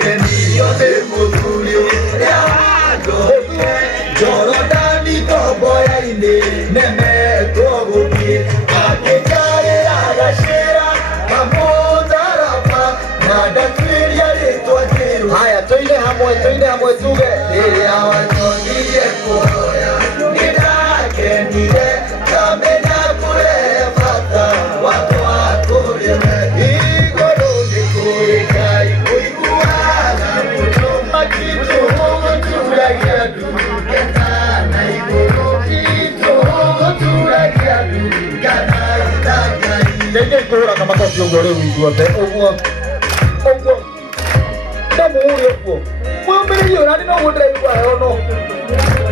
nake nione mũthuri ũrĩa wangorire Jorodani tomboya-inĩ nemetwo gũthiĩ akĩngaĩra gacĩra kamũtharaba na ndatuĩria rĩtwa njĩru. Haya, tũine hamwe tuge rĩrĩa wanyonirie kuoya nĩndakenire ngamenya kũrehe bata wakwa kũrĩ we igũrũ nĩ kũrĩ Ngai ũiguaga mũndũ makitũgũturagia ndungata na igũrũ itũgũturagia ndungata na Ngai. Nĩngĩ ngũhũraga makobi ũguo rĩu ithuothe ũguo ndamũhũri ũguo mwambĩrĩrie ũrani noguo ndĩraigua heono.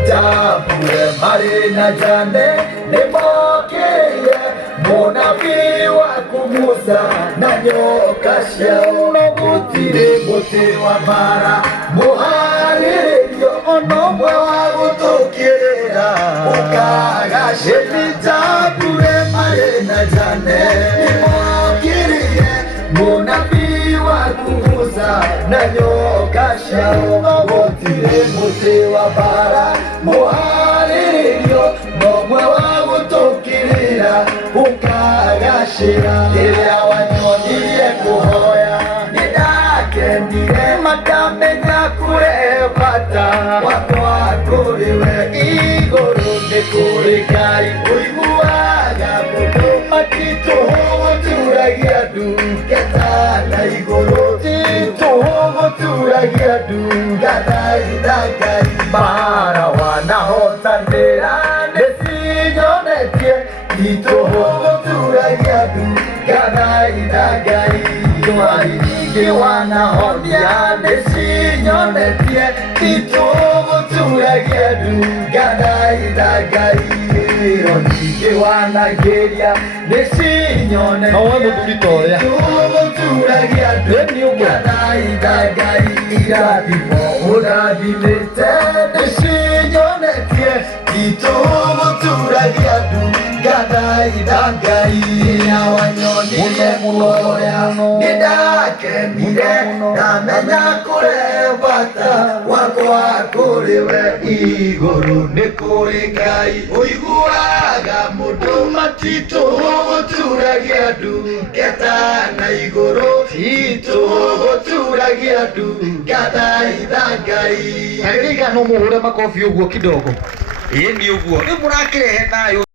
Njambure marĩ na njane nĩmokĩire mũnabii waku Musa na nyoka ciao no gũtirĩ mũtĩ wa mbara mũharĩrĩrio ona ũmwe wa gũtũkĩrĩra ũkagacĩra. Njambure marĩ na njane nĩmokĩrire mũnabii waku Musa na nyoka ciao no gũtirĩ mũtĩ wa mbara mũharĩrĩrio na ũmwe wa gũtũkĩrĩra ũkagacĩra. Rĩrĩa wanyonirie kũhoya nĩndakenire makamenya kũrehe bata wakwa kũrĩ we igũrũ nĩ kũrĩ Ngai ũiguaga mũndũ matitũgũturagia ndungata na igũrũ itũgũturagia ndungata na Ngai. Mbara wanahotanĩra nĩcinyonetie itũgũturagia ndungata na Ngai. Ndwari nyingĩ wanahonia nĩcinyonetie itũgũturagia ndungata na Ngai. Ĩro nyingĩ wanagĩria nĩcinyonetie itũgũturagia ndungata na Ngai. Irathimo ũrathimĩte nĩcinyonetie itũgũturagia ndungata na Ngai. Rĩrĩa wanyonirie kuoya nĩndakenire ngamenya kũrehe bata wakwa kũrĩ we igũrũ nĩ kũrĩ Ngai ũiguaga mũndũ matitũgũturagia ndungata na igũrũ itũgũturagia ndungata na Ngai. Harĩga no mũhũre makobi ũguo kidogo. Ĩĩ nĩ ũguo rĩu mũrakĩrehe thayũ.